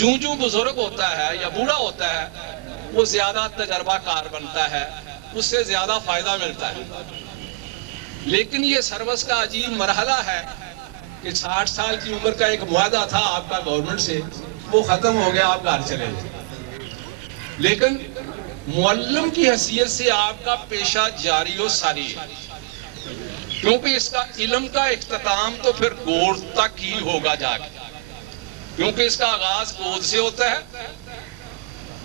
جوں جوں بزرگ ہوتا ہے یا بوڑھا ہوتا ہے وہ زیادہ تجربہ کار بنتا ہے، اس سے زیادہ فائدہ ملتا ہے۔ لیکن یہ سروس کا عجیب مرحلہ ہے کہ 60 سال کی عمر کا ایک معاہدہ تھا آپ کا گورنمنٹ سے، وہ ختم ہو گیا، آپ گھر چلے گئے۔ لیکن معلم کی حیثیت سے آپ کا پیشہ جاری و ساری ہے، کیونکہ اس کا علم کا اختتام تو پھر گور تک ہی ہوگا جا کے، کیونکہ اس کا آغاز گود سے ہوتا ہے،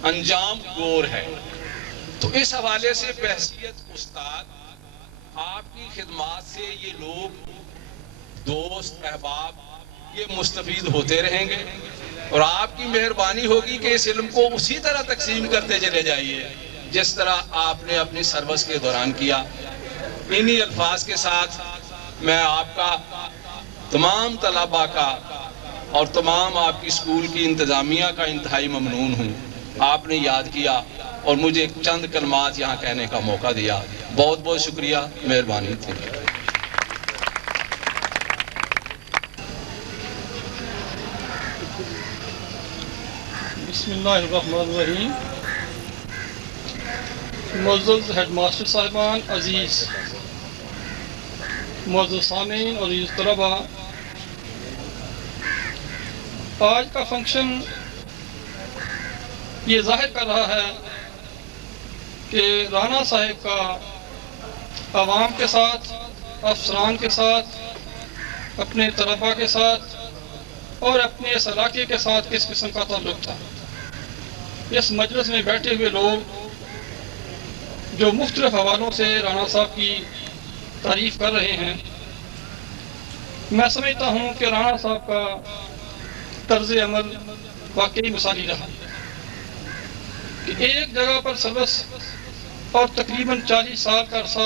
انجام گور ہے۔ تو اس حوالے سے بحیثیت استاد آپ کی خدمات سے یہ لوگ دوست احباب یہ مستفید ہوتے رہیں گے، اور آپ کی مہربانی ہوگی کہ اس علم کو اسی طرح تقسیم کرتے چلے جائیے جس طرح آپ نے اپنی سروس کے دوران کیا۔ انہی الفاظ کے ساتھ میں آپ کا، تمام طلباء کا اور تمام آپ کی اسکول کی انتظامیہ کا انتہائی ممنون ہوں۔ آپ نے یاد کیا اور مجھے چند کلمات یہاں کہنے کا موقع دیا۔ بہت بہت شکریہ، مہربانی تھی۔ بسم اللہ الرحمن الرحیم۔ معزز ہیڈ ماسٹر صاحبان، عزیز معزز سامعین اور عزیز طلباء، آج کا فنکشن یہ ظاہر کر رہا ہے کہ رانا صاحب کا عوام کے ساتھ، افسران کے ساتھ، اپنے طلباء کے ساتھ اور اپنے اس علاقے کے ساتھ کس قسم کا تعلق تھا۔ اس مجلس میں بیٹھے ہوئے لوگ جو مختلف حوالوں سے رانا صاحب کی تعریف کر رہے ہیں، میں سمجھتا ہوں کہ رانا صاحب کا طرز عمل واقعی مثالی رہا کہ ایک جگہ پر سروس اور تقریباً 40 سال کا عرصہ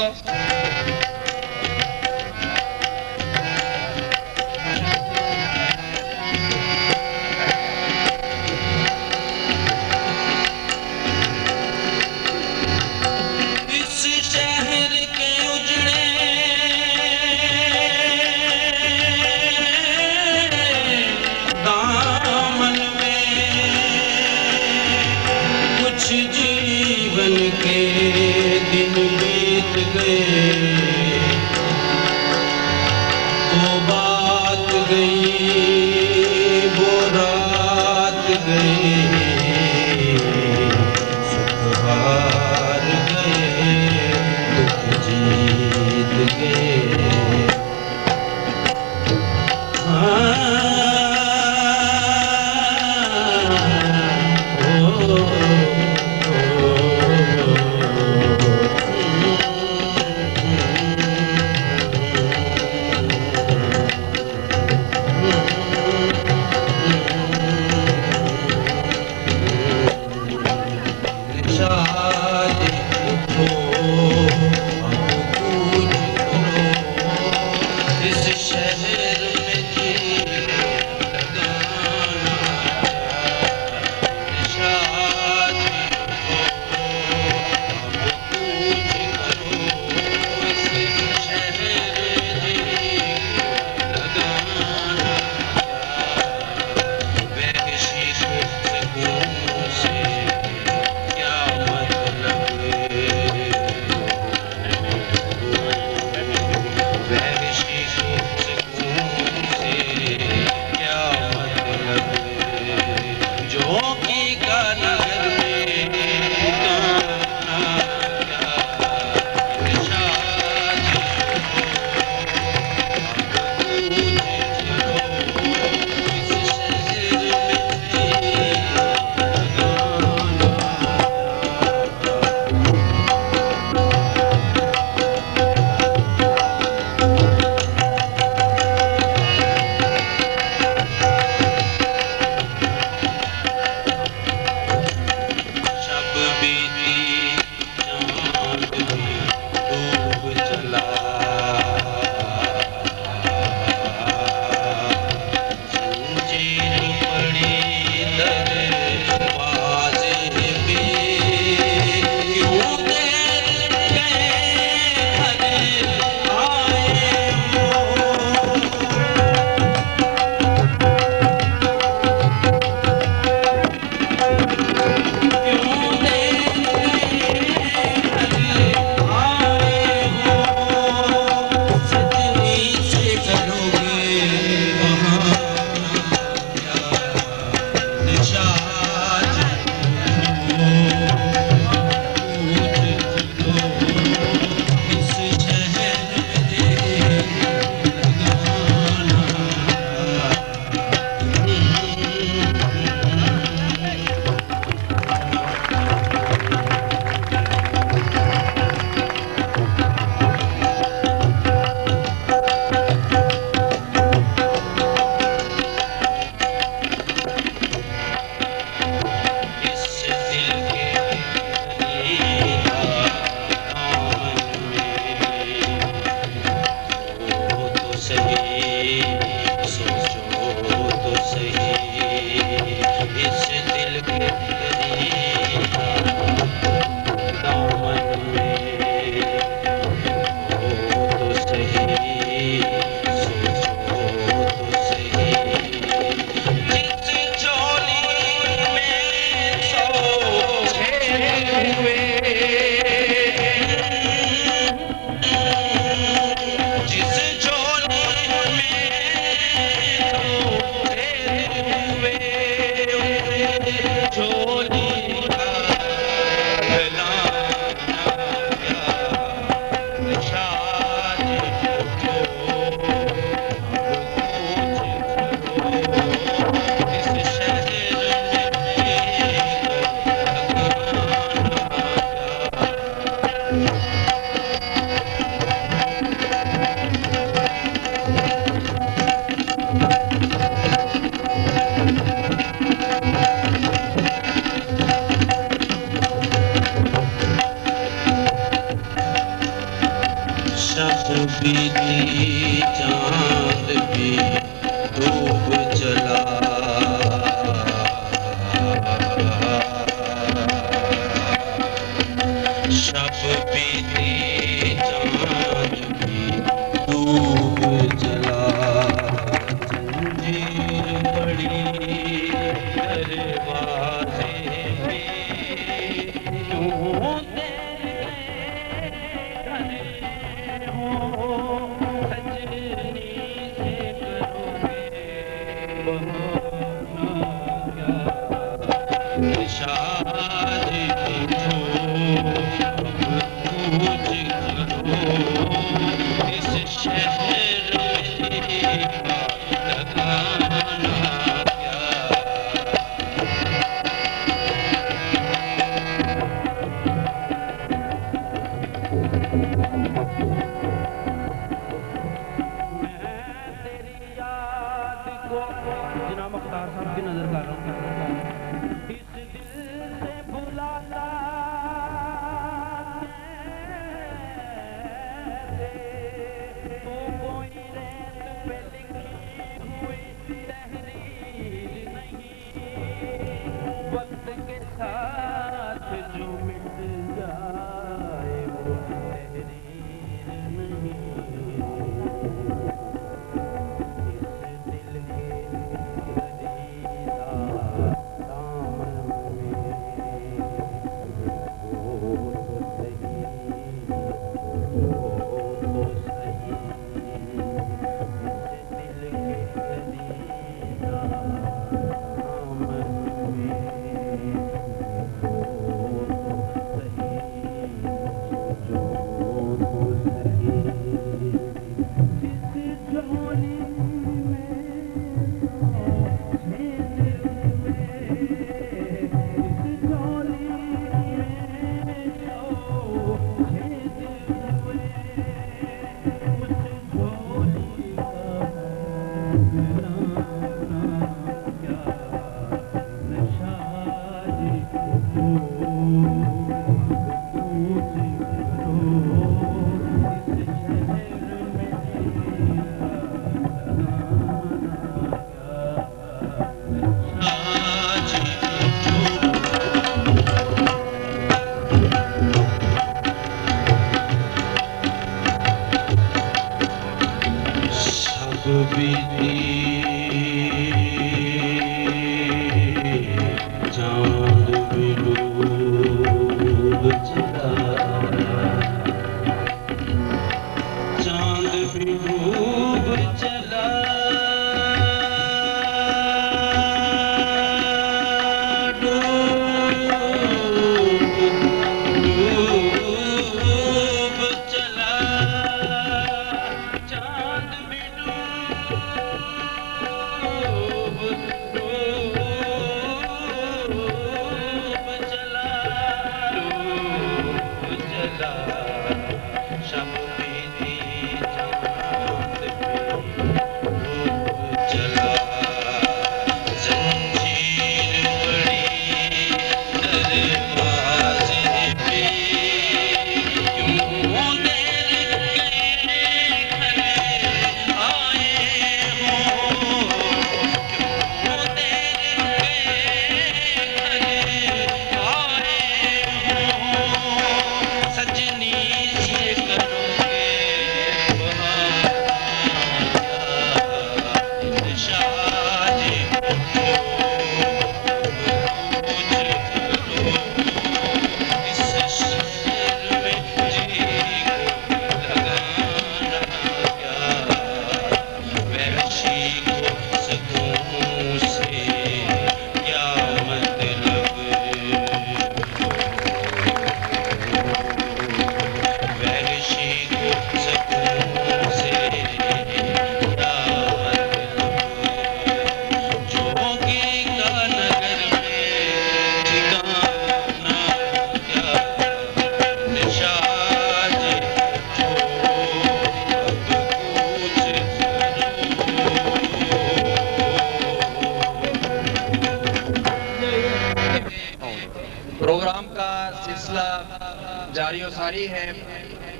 جاری و ساری ہے.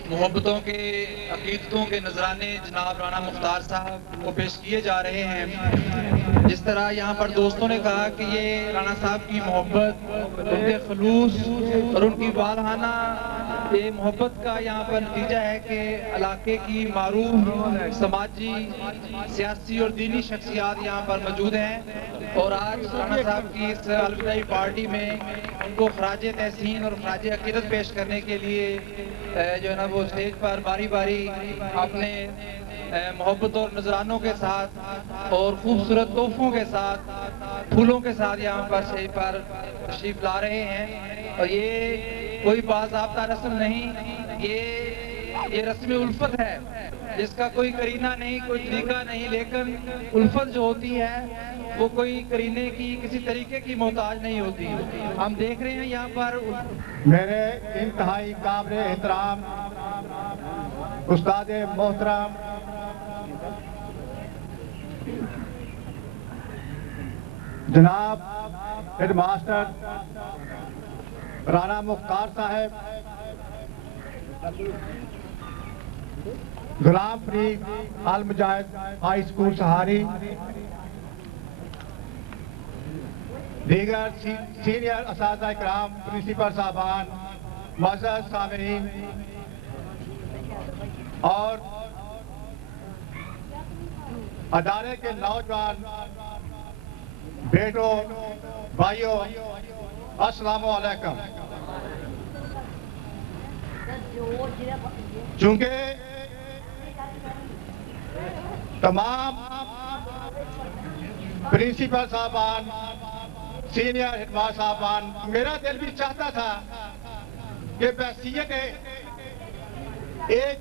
محبتوں کے عقیدتوں کے نذرانے جناب رانا مختار صاحب کو پیش کیے جا رہے ہیں. جس طرح یہاں پر دوستوں نے کہا کہ یہ رانا صاحب کی محبت، ان کے خلوص اور ان کی والہانہ یہ محبت کا یہاں پر نتیجہ ہے کہ علاقے کی معروف سماجی سیاسی اور دینی شخصیات یہاں پر موجود ہیں، اور آج رانا صاحب کی اس الوداعی پارٹی میں ان کو خراج تحسین اور خراج عقیدت پیش کرنے کے لیے جو ہے نا وہ اسٹیج پر باری باری اپنے محبت اور نذرانوں کے ساتھ اور خوبصورت تحفوں کے ساتھ پھولوں کے ساتھ یہاں پر اسٹیج پر تشریف لا رہے ہیں۔ اور یہ کوئی باضابطہ رسم نہیں، یہ رسم الفت ہے جس کا کوئی کرینہ نہیں، کوئی طریقہ نہیں، لیکن الفت جو ہوتی ہے وہ کوئی کرینے کی کسی طریقے کی محتاج نہیں ہوتی۔ ہم دیکھ رہے ہیں یہاں پر میرے انتہائی قابل احترام استاد محترم جناب ہیڈ ماسٹر رانا مختار صاحب، غلام فرید المجاہد ہائی اسکول سہاری، دیگر سینئر اساتذہ اکرام، پرنسپل صاحبان، معزز سامعین اور ادارے کے نوجوان بیٹوں، بھائیوں، السلام علیکم۔ چونکہ تمام پرنسپل صاحبان، سینئر ہیڈ ماسٹر صاحبان، میرا دل بھی چاہتا تھا کہ بحیثیت ایک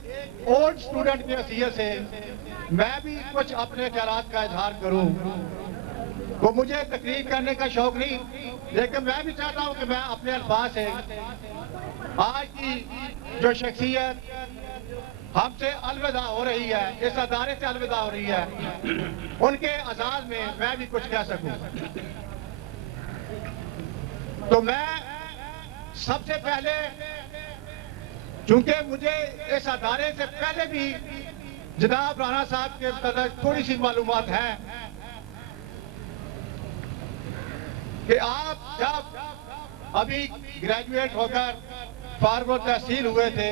اولڈ اسٹوڈنٹ کی حیثیت سے میں بھی کچھ اپنے خیالات کا اظہار کروں۔ وہ مجھے تقریر کرنے کا شوق نہیں، لیکن میں بھی چاہتا ہوں کہ میں اپنے الفاظ سے آج کی جو شخصیت ہم سے الوداع ہو رہی ہے، اس ادارے سے الوداع ہو رہی ہے، ان کے اعزاز میں میں بھی کچھ کہہ سکوں۔ تو میں سب سے پہلے، چونکہ مجھے اس ادارے سے پہلے بھی جناب رانا صاحب کے متعلق تھوڑی سی معلومات ہیں کہ آپ جب ابھی گریجویٹ ہو کر فارغ التحصیل ہوئے تھے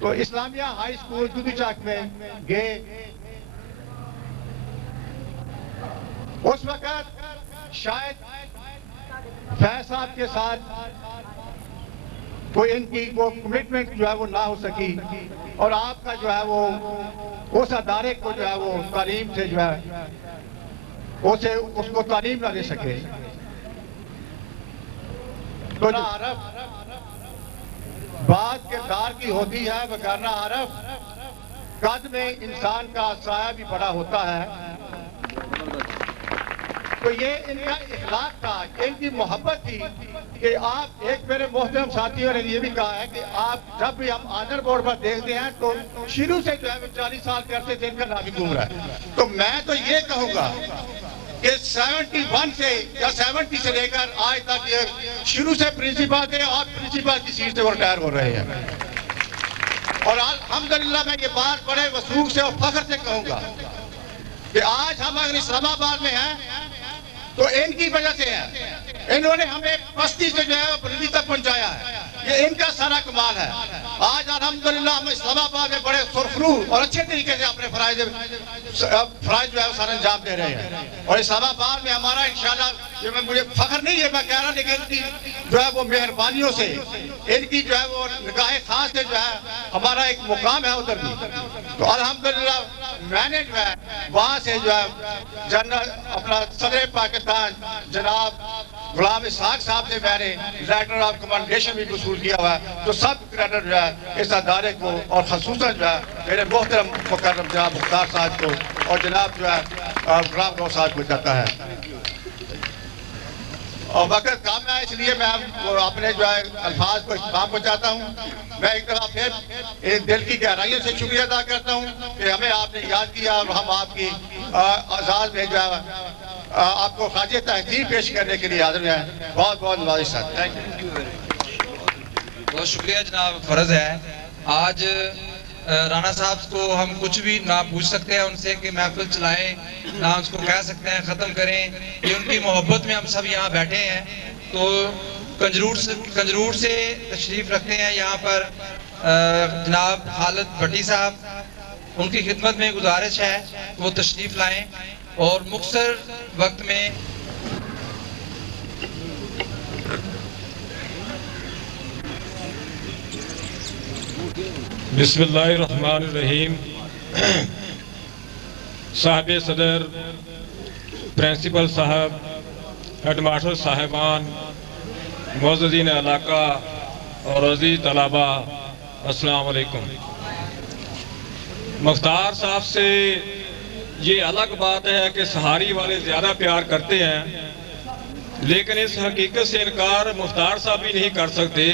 تو اسلامیہ ہائی اسکول دودھی چاک میں گئے۔ اس وقت شاید فیض صاحب کے ساتھ کوئی ان کی وہ کمٹمنٹ جو ہے وہ نہ ہو سکی، اور آپ کا جو ہے وہ اس ادارے کو جو ہے وہ تعلیم سے جو ہے اس کو تعلیم نہ دے سکے۔ تو عرف بات کردار کی ہوتی ہے، وگرنہ عرف قد میں انسان کا سایہ بھی بڑا ہوتا ہے۔ تو یہ ان کا اخلاق تھا، ان کی محبت تھی کہ آپ، ایک میرے محترم ساتھیوں نے یہ بھی کہا ہے کہ آپ جب بھی ہم آنر بورڈ پر دیکھتے ہیں تو شروع سے جو ہے 40 سال کرتے تھے، ان کا نام گھوم رہا ہے۔ تو میں تو یہ کہوں گا کہ 71 سے یا 70 سے لے کر آج تک یہ شروع سے پرنسپل تھے اور پرنسپل کی سیٹ سے وہ ریٹائر ہو رہے ہیں۔ اور الحمدللہ میں یہ بات بڑے وثوق سے اور فخر سے کہوں گا کہ آج ہم اگر اسلام آباد میں ہیں تو ان کی وجہ سے ہے۔ انہوں نے ہمیں پستی سے جو ہے بلندی تک پہنچایا ہے، یہ ان کا سارا کمال ہے۔ آج الحمدللہ ہم اسلام آباد میں بڑے سرخرو اور اچھے طریقے سے اپنے فرائض جو ہے وہ سارا انجام دے رہے ہیں، اور اسلام آباد میں ہمارا انشاءاللہ، یہ مجھے فخر نہیں ہے میں کہہ رہا، لیکن ان کی جو ہے وہ مہربانیوں سے، ان کی جو ہے وہ نگاہ خاص سے جو ہے ہمارا ایک مقام ہے ادھر بھی۔ تو الحمدللہ میں نے جو ہے وہاں سے جو ہے جنرل اپنا صدر پاکستان جناب غلام اسحاق صاحب سے میں نے لیٹر آف کمنڈیشن بھی وصول کیا ہوا ہے۔ تو سب کریڈٹ جو ہے اس ادارے کو، اور خصوصاً جو ہے میرے محترم مکرم جناب مختار صاحب کو اور جناب جو ہے غلام گو صاحب کو جاتا ہے۔ اور وقت کام ہے، اس لیے میں اپنے جو ہے الفاظ کو اختتام کو چاہتا ہوں۔ میں ایک دفعہ پھر دل کی گہرائیوں سے شکریہ ادا کرتا ہوں کہ ہمیں آپ نے یاد کیا، اور ہم آپ کی اعزاز میں جو ہے آپ کو خراج تحسین پیش کرنے کے لیے حاضر ہیں۔ بہت بہت نوازش صاحب، تھینک یو۔ بہت شکریہ جناب، فرض ہے آج رانا صاحب کو ہم کچھ بھی نہ پوچھ سکتے ہیں ان سے کہ محفل چلائیں، نہ اس کو کہہ سکتے ہیں ختم کریں، یہ ان کی محبت میں ہم سب یہاں بیٹھے ہیں۔ تو کنجرور سے تشریف رکھتے ہیں یہاں پر جناب خالد بھٹی صاحب. ان کی خدمت میں گزارش ہے وہ تشریف لائیں اور مختصر وقت میں بسم اللہ الرحمن الرحیم. صاحب صدر، پرنسپل صاحب، ہیڈ ماسٹر صاحبان، معززین علاقہ اور عزیز طلبہ، السلام علیکم. مختار صاحب سے یہ الگ بات ہے کہ سہاری والے زیادہ پیار کرتے ہیں، لیکن اس حقیقت سے انکار مختار صاحب بھی نہیں کر سکتے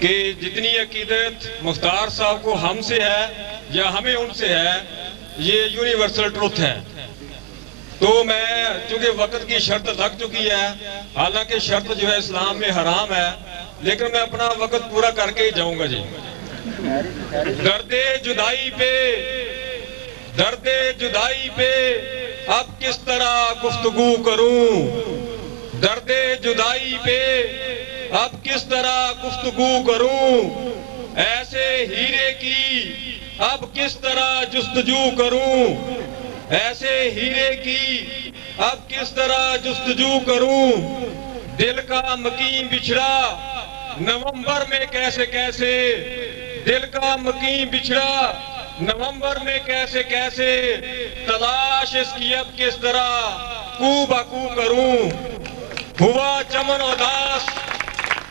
کہ جتنی عقیدت مختار صاحب کو ہم سے ہے یا ہمیں ان سے ہے، یہ یونیورسل ٹروتھ ہے. تو میں چونکہ وقت کی شرط لگ چکی ہے، حالانکہ شرط جو ہے اسلام میں حرام ہے، لیکن میں اپنا وقت پورا کر کے ہی جاؤں گا. جی، درد جدائی پہ اب کس طرح گفتگو کروں، درد جدائی پہ اب کس طرح گفتگو کروں، ایسے ہیرے کی اب کس طرح جستجو کروں، ایسے ہیرے کی اب کس طرح جستجو کروں، دل کا مکین بچھڑا نومبر میں کیسے کیسے، دل کا مکین بچھڑا نومبر میں کیسے کیسے، تلاش اس کی اب کس طرح کو بکو کروں. ہوا چمن اداس،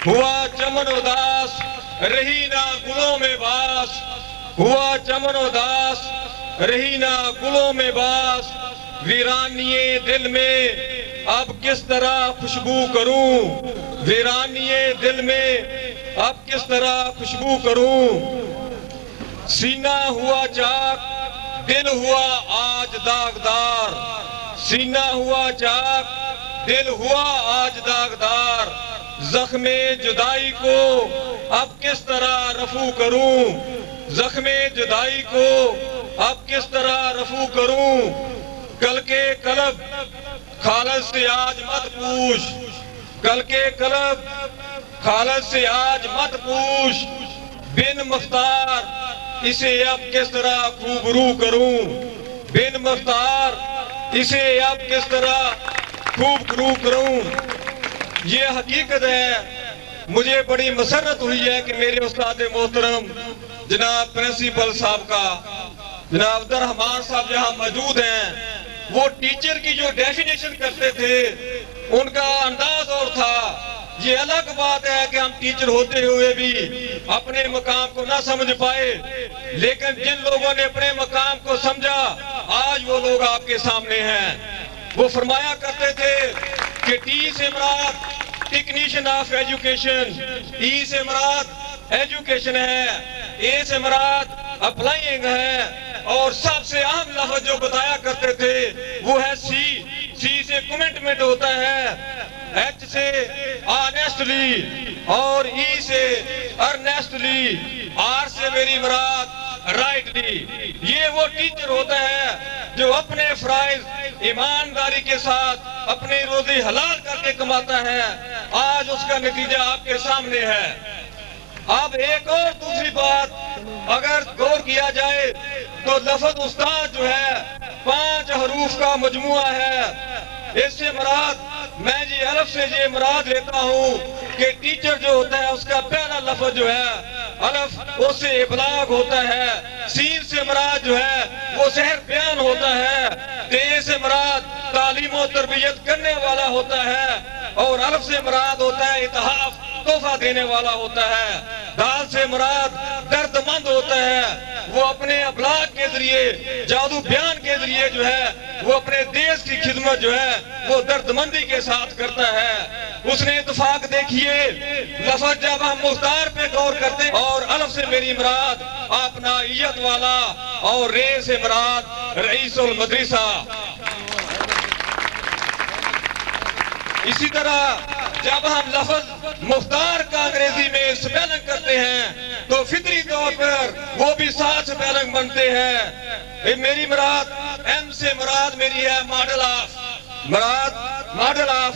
ہوا چمن اداس، رہی نہ گلوں میں باس، ہوا چمن اداس، رہی نہ گلوں میں باس، ویرانیے دل میں اب کس طرح خوشبو کروں، ویرانیے دل میں اب کس طرح خوشبو کروں. سینہ ہوا چاک، دل ہوا آج داغدار، سینہ ہوا چاک، دل ہوا آج داغدار، زخم جدائی کو اب کس طرح رفو کروں، زخم جدائی کو اب کس طرح رفو کروں. کل کے قلب خالد سے آج مت پوچھ، کل کے قلب خالد سے آج مت پوچھ، بن مختار اسے اب کس طرح خوبرو کروں، بن مختار اسے اب کس طرح خوبرو کروں. یہ حقیقت ہے، مجھے بڑی مسرت ہوئی ہے کہ میرے استاد محترم جناب پرنسپل صاحب کا جناب عبد الرحمان صاحب یہاں موجود ہیں. وہ ٹیچر کی جو ڈیفینیشن کرتے تھے ان کا انداز اور تھا. یہ الگ بات ہے کہ ہم ٹیچر ہوتے ہوئے بھی اپنے مقام کو نہ سمجھ پائے، لیکن جن لوگوں نے اپنے مقام کو سمجھا آج وہ لوگ آپ کے سامنے ہیں. وہ فرمایا کرتے تھے کہ ٹی سے مراد ٹیکنیشین آف ایجوکیشن، ای سے مراد ایجوکیشن ہے، اے سے مراد اپلائنگ ہے، اور سب سے اہم لفظ جو بتایا کرتے تھے وہ ہے سی. سی سے کمٹمنٹ ہوتا ہے، ایچ سے آنیسٹلی، اور ای سے ارنیسٹلی، آر سے میری مراد رائٹلی. یہ وہ ٹیچر ہوتا ہے جو اپنے فرائض ایمانداری کے ساتھ اپنی روزی حلال کر کے کماتا ہے. آج اس کا نتیجہ آپ کے سامنے ہے. اب ایک اور دوسری بات اگر غور کیا جائے تو لفظ استاد جو ہے 5 حروف کا مجموعہ ہے. اس سے مراد میں جی الف سے یہ مراد لیتا ہوں کہ ٹیچر جو ہوتا ہے اس کا پہلا لفظ جو ہے الف، اس سے ابلاغ ہوتا ہے. سین سے مراد جو ہے وہ سحر بیان ہوتا ہے. تے سے مراد تعلیم و تربیت کرنے والا ہوتا ہے، اور الف سے مراد ہوتا ہے اتحاف، تحفہ دینے والا ہوتا ہے. دال سے مراد درد مند ہوتا ہے، وہ اپنے ابلاغ کے ذریعے، جادو بیان کے ذریعے جو ہے وہ اپنے دیش کی خدمت جو ہے وہ درد مندی کے ساتھ کرتا ہے. اس نے اتفاق دیکھیے لفظ جب ہم مختار پہ غور کرتے اور الف سے میری مراد آپنائیت والا، اور رے سے مراد رئیس المدرسہ. اسی طرح جب ہم لفظ مختار کا انگریزی میں سپیلنگ کرتے ہیں تو فطری طور پر وہ بھی 7 سپیلنگ بنتے ہیں. میری مراد ایم سے مراد میری ہے model of, Murad model of,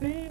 3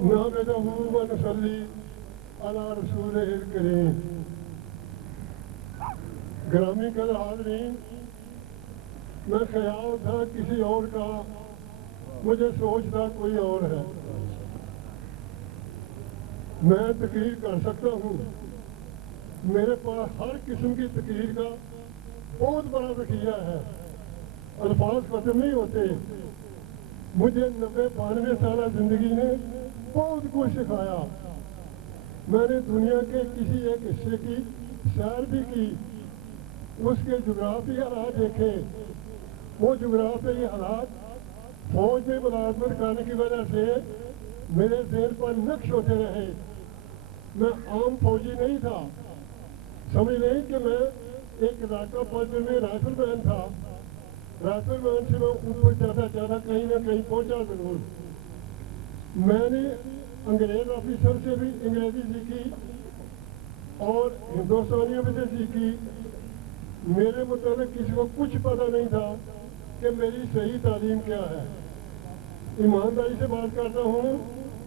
نحمدہ و نصلی علی رسولہ الکریم۔ گرامی قدر حاضرین، میں خیال تھا کسی اور کا، مجھے سوچ تھا کوئی اور ہے۔ میں تقریر کر سکتا ہوں، میرے پاس ہر قسم کی تقریر کا بہت بڑا ذخیرہ ہے، الفاظ ختم نہیں ہوتے۔ مجھے 90-92 سالہ زندگی نے بہت کچھ سکھایا۔ میں نے دنیا کے کسی ایک حصے کی سیر بھی کی، اس کے جغرافی حالات دیکھے۔ وہ جغرافی حالات فوج میں ملازمت کرنے کی وجہ سے میرے ذہن پر نقش ہوتے رہے۔ میں عام فوجی نہیں تھا، سمجھ لیں کہ میں ایک علاقہ پلٹن میں رائفل مین تھا۔ رائفل مین سے میں اوپر چڑھتا کہیں نہ کہیں پہنچا ضرور۔ میں نے انگریز آفیسر سے بھی انگریزی سیکھی اور ہندوستانیوں میں سے سیکھی۔ میرے متعلق کسی کو کچھ پتہ نہیں تھا کہ میری صحیح تعلیم کیا ہے۔ ایمانداری سے بات کرتا ہوں،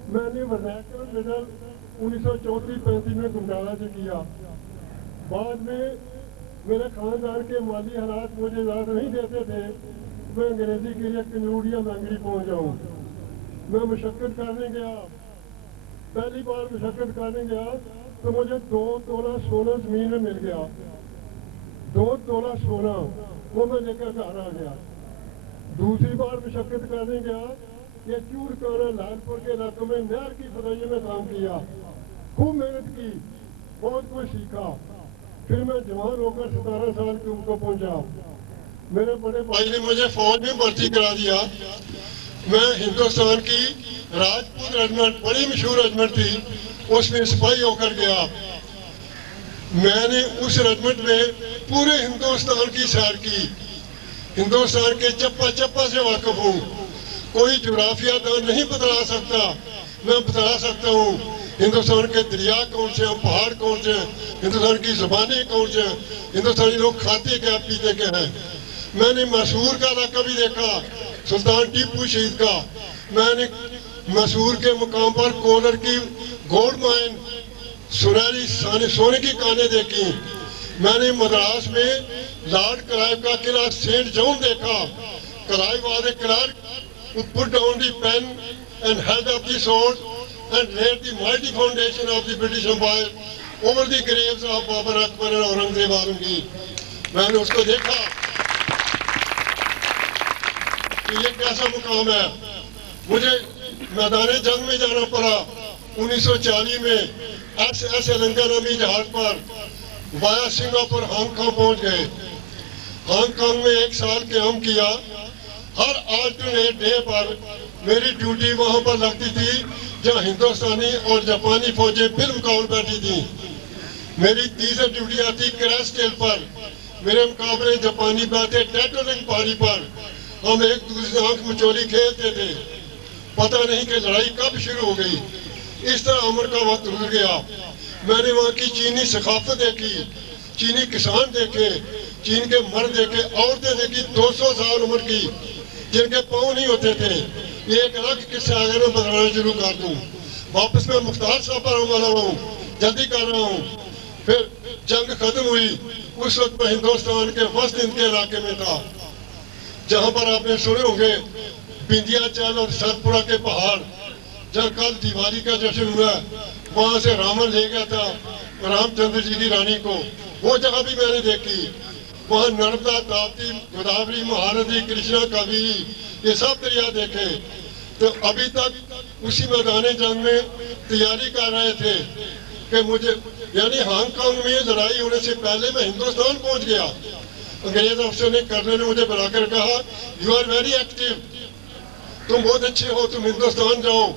میں نے ورنیکل مڈل 1934-35 میں گنڈالا سے کیا۔ بعد میں میرے خاندان کے مالی حالات مجھے اجازت نہیں دیتے تھے میں انگریزی کے لیے کنوڑیا مانگری پہنچ جاؤں۔ میں مشقت کرنے گیا، پہلی بار مشقت کرنے گیا تو مجھے 2 تولہ سونا زمین میں مل گیا۔ 2 تولہ سونا وہ میں لے کر گھر آ گیا۔ دوسری بار مشقت کرنے گیا، یہ چور کانا لال پور کے علاقوں میں نہر کی فضائی میں کام کیا، خوب محنت کی، بہت کچھ سیکھا۔ پھر میں جوان ہو کر 17 سال کی عمر کو پہنچا۔ میرے بڑے بھائی نے مجھے فوج میں بھرتی کرا دیا۔ میں ہندوستان کی راجپوت ریجمنٹ، بڑی مشہور ریجمنٹ تھی، اس میں سپاہی ہو کر گیا۔ میں نے اس ریجمنٹ میں پورے ہندوستان کی سیر کی، ہندوستان کے چپا چپا سے واقف ہوں۔ کوئی جغرافیہ دان نہیں بتلا سکتا، میں بتلا سکتا ہوں ہندوستان کے دریا کون سے ہیں، پہاڑ کون سے ہیں، ہندوستان کی زبانیں کون سے ہیں، ہندوستانی لوگ کھاتے کیا پیتے کیا ہیں۔ میں نے مسور کا علاقہ بھی دیکھا، سلطان ٹیپو شہید کا۔ میں نے مسور کے مقام پر کولر کی گولڈ مائن، سنہری سونے کی کانیں دیکھی۔ میں نے مدراس میں لارڈ کلائیو کا قلعہ سینٹ جان دیکھا۔ Clive was a clerk who put down the pen and held up the sword and laid the mighty foundation of the British Empire over the graves of Babar Akbar and Aurangzeb Alamgir۔ میں نے اس کو دیکھا کہ یہ کیسا مقام ہے۔ مجھے میدان جنگ میں جانا پڑا 1940 میں، ایس ایلنگا نامی جہاز پر وایا سنگاپور ہانگ کانگ پہنچ گئے۔ ہانگ کانگ میں 1 سال قیام کیا۔ ہر آلٹرنیٹ ڈے پر میری ڈیوٹی وہاں پر لگتی تھی جہاں ہندوستانی اور جاپانی فوجیں بالمقابل بیٹھی تھیں۔ میری تیسری ڈیوٹی آتی کریسٹیل پر، میرے مقابلے جاپانی بیٹھے ٹیٹولنگ پہاڑی پر۔ ہم ایک دوسرے سے آنکھ مچولی کھیلتے تھے، پتہ نہیں کہ لڑائی کب شروع ہو گئی۔ اس طرح عمر کا وقت گزر گیا۔ میں نے وہاں کی چینی ثقافت دیکھی، چینی کسان دیکھے، چین کے مرد دیکھے، عورتیں دیکھی 200 سال عمر کی جن کے پاؤں نہیں ہوتے تھے۔ یہ ایک الگ قصہ اگر میں بتانا شروع کر دوں۔ واپس میں مختار صاحب پر آنے والا ہوں، جلدی کر رہا ہوں۔ پھر جنگ ختم ہوئی، اس وقت میں ہندوستان کے وسط ہند کے علاقے میں تھا، جہاں پر آپ نے سنے ہوں گے بندیا چل اور ست پورہ کے پہاڑ، جہاں کل دیوالی کا جشن ہوا، وہاں سے رامن لے گیا تھا رام چندر جی کی رانی کو۔ وہ جگہ بھی میں نے دیکھی۔ وہاں نرمدا، تاپتی، گوداوری، مہاندی، کرشنا، کاویری، یہ سب دریا دیکھے۔ تو ابھی تک اسی میدان جنگ میں تیاری کر رہے تھے کہ مجھے، یعنی ہانگ کانگ میں لڑائی ہونے سے پہلے میں ہندوستان پہنچ گیا۔ انگریز افسر نے کرنے نے مجھے بلا کر کہا یو آر ویری ایکٹیو، تم بہت اچھے ہو، تم ہندوستان جاؤ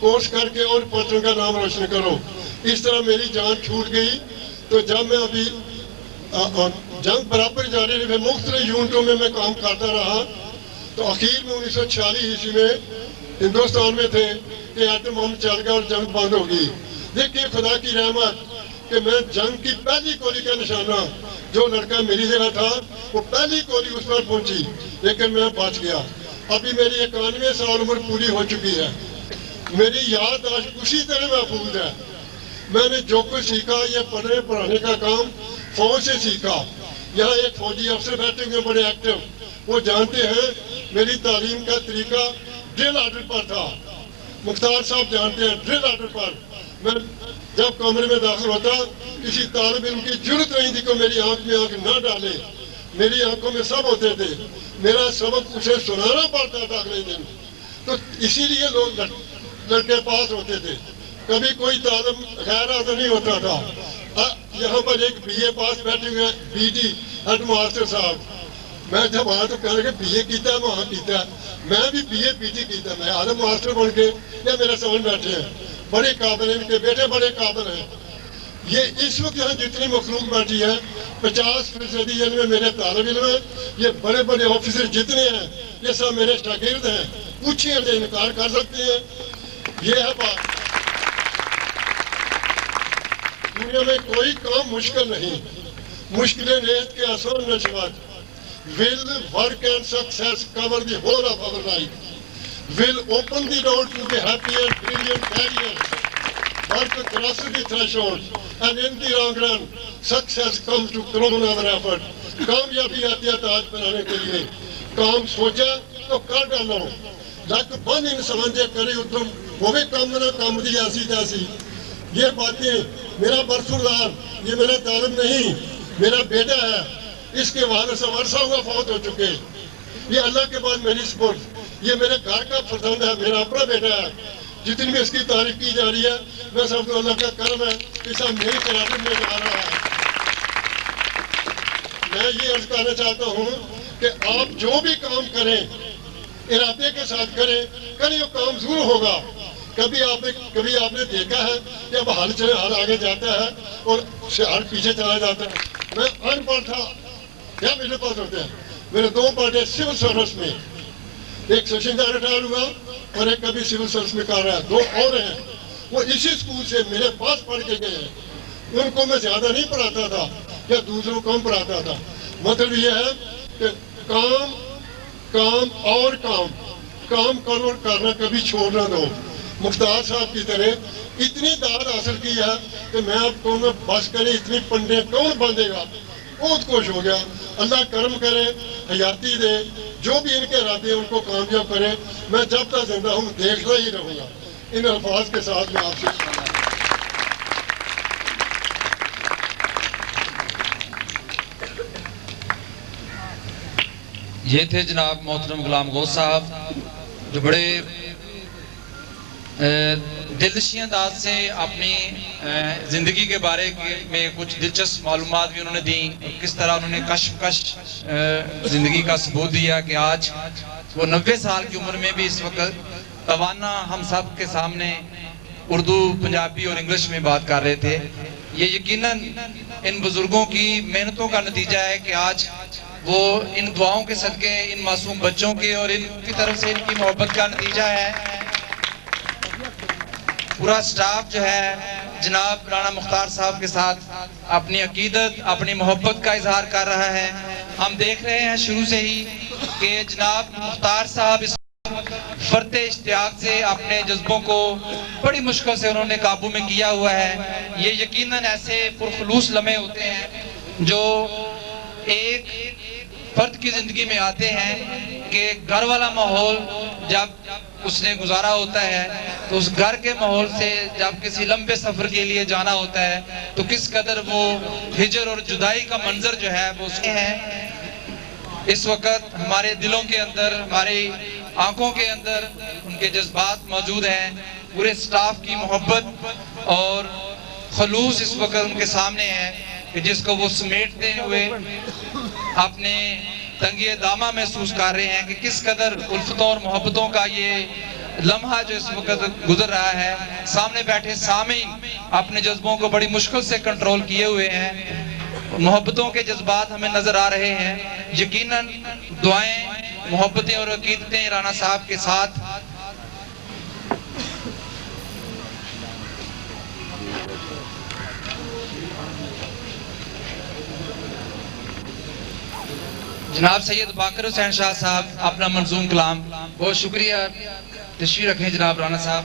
کورس کر کے اور پلٹن کا نام روشن کرو۔ اس طرح میری جان چھوٹ گئی۔ تو جب میں ابھی جنگ برابر جاری رہی، مختلف یونٹوں میں کام کرتا رہا، تو اخیر میں 1946 عیسوی میں ہندوستان میں تھے کہ ایٹم بم چل گیا اور جنگ بند ہو گئی۔ دیکھیے خدا کی رحمت کہ میں جنگ کی پہلی گولی کا نشانہ، جو لڑکا میری جگہ تھا وہ پہلی گولی اس پر پہنچی، لیکن میں بچ گیا۔ ابھی میری 91 سال عمر پوری ہو چکی ہے۔ میری یادداشت اسی طرح محفوظ ہے. میں نے جو کچھ سیکھا یہ پڑھنے پڑھانے کا کام فوج سے سیکھا. یہاں ایک فوجی افسر بیٹھے ہوئے بڑے ایکٹیو, وہ جانتے ہیں میری تعلیم کا طریقہ ڈرل آرڈر پر تھا. مختار صاحب جانتے ہیں ڈرل آرڈر پر. میں جب کمرے میں داخل ہوتا کسی طالب علم کی ضرورت نہیں تھی کہ میری آنکھ میں آنکھ نہ ڈالے. میری آنکھوں میں سب ہوتے تھے. میرا سبق اسے سنانا پڑتا تھا اگلے دن. تو اسی لیے لوگ لڑکے پاس ہوتے تھے. کبھی کوئی طالب غیر حاضر نہیں ہوتا تھا. یہاں پر ایک بی اے پاس بیٹھے ہوئے بی ڈی ہیڈ ماسٹر صاحب. میں جب آیا تو کہہ رہے کہ بی اے کیتا ہے وہاں کیتا ہے. میں بھی بی اے پی جی کیتا ہے. میں آدم ماسٹر بن کے یا میرے سامنے بیٹھے ہیں. بڑے قابل ہیں, ان کے بیٹے بڑے قابل ہیں. یہ اس وقت یہاں جتنی مخلوق بیٹھی ہے 50% میں میرے طالب علم ہیں. یہ بڑے بڑے آفیسر جتنے ہیں یہ سب میرے شاگرد ہیں. پوچھیں تو انکار کر سکتے ہیں. یہ ہے بات. دنیا میں کوئی کام مشکل نہیں. مشکلیں نیت کے آسان نشوات. Will work and success cover the whole of our life? Will open the door to the happy and brilliant career. Work crosses the threshold and in the long run success comes to crown our effort. کامیابی آتی ہے تاج بنانے کے لیے. کام سوچا تو کر ڈالو. لک بند انسان جے کرے اتم ہوئے کام نہ کام دی ایسی تیسی. یہ باتیں میرا برسردار, یہ میرا طالب نہیں, میرا بیٹا ہے. اس کے والد سے عرصہ ہوا فوت ہو چکے. یہ اللہ کے بعد میری سپورٹ. یہ میرے گھر کا فرزند ہے, میرا اپنا بیٹا ہے. جتنی بھی اس کی تعریف کی جا رہی ہے میں سب کو اللہ کا کرم ہے کہ سب میری قیادت میں جا رہا ہے. میں یہ عرض کرنا چاہتا ہوں کہ آپ جو بھی کام کریں ارادے کے ساتھ کریں, کہیں وہ کام ضرور ہوگا. کبھی آپ نے دیکھا ہے کہ اب ہل آگے جاتا ہے اور ہل پیچھے چلا جاتا ہے. میں ان پڑھ تھا کیا میرے پاس ہوتے ہیں. میرے 2 پڑھے سول سروس میں, ایک سیشن کا ریٹائر ہوا اور ایک کبھی سول سروس میں کر رہا ہے. 2 اور ہیں وہ اسی اسکول سے میرے پاس پڑھ کے گئے ہیں. ان کو میں زیادہ نہیں پڑھاتا تھا یا دوسروں کو کم پڑھاتا تھا. مطلب یہ ہے کہ کام اور کام کرو اور کرنا کبھی چھوڑ نہ دو. مختار صاحب کی طرح اتنی داد حاصل کی ہے کہ میں آپ کو بس کرے اتنی پنڈے کون باندھے گا. بہت خوش ہو گیا. اللہ کرم کرے, حیاتی دے, جو بھی ان کے ارادے ان کو کامیاب کرے. میں جب تک زندہ ہوں دیکھتا ہی رہوں گا. ان الفاظ کے ساتھ میں آپ سے یہ تھے جناب محترم غلام غوث صاحب, جو بڑے دلنشیں انداز سے اپنی زندگی کے بارے میں کچھ دلچسپ معلومات بھی انہوں نے دیں. کس طرح انہوں نے کش زندگی کا ثبوت دیا کہ آج وہ 90 سال کی عمر میں بھی اس وقت توانا ہم سب کے سامنے اردو, پنجابی اور انگلش میں بات کر رہے تھے. یہ یقیناً ان بزرگوں کی محنتوں کا نتیجہ ہے کہ آج وہ ان دعاؤں کے صدقے, ان معصوم بچوں کے اور ان کی طرف سے ان کی محبت کا نتیجہ ہے. پورا سٹاف جو ہے جناب رانا مختار صاحب کے ساتھ اپنی عقیدت, اپنی محبت کا اظہار کر رہا ہے. ہم دیکھ رہے ہیں شروع سے ہی کہ جناب مختار صاحب اس فرط اشتیاق سے اپنے جذبوں کو بڑی مشکل سے انہوں نے قابو میں کیا ہوا ہے. یہ یقیناً ایسے پرخلوص لمحے ہوتے ہیں جو ایک فرد کی زندگی میں آتے ہیں کہ گھر والا ماحول جب اس نے گزارا ہوتا ہے تو اس گھر کے ماحول سے جب کسی لمبے سفر کے لیے جانا ہوتا ہے تو کس قدر وہ ہجر اور جدائی کا منظر جو ہے وہ اس ہے. اس وقت ہمارے دلوں کے اندر, ہماری آنکھوں کے اندر ان کے جذبات موجود ہیں. پورے سٹاف کی محبت اور خلوص اس وقت ان کے سامنے ہے کہ جس کو وہ سمیٹتے ہوئے اپنے تنگی دامہ محسوس کر رہے ہیں کہ کس قدر الفتوں اور محبتوں کا یہ لمحہ جو اس وقت گزر رہا ہے. سامنے بیٹھے سامعین اپنے جذبوں کو بڑی مشکل سے کنٹرول کیے ہوئے ہیں. محبتوں کے جذبات ہمیں نظر آ رہے ہیں. یقیناً دعائیں, محبتیں اور عقیدتیں رانا صاحب کے ساتھ. جناب سید باقر حسین شاہ صاحب اپنا منظوم کلام. بہت شکریہ. تشریف رکھیں جناب رانا صاحب.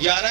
11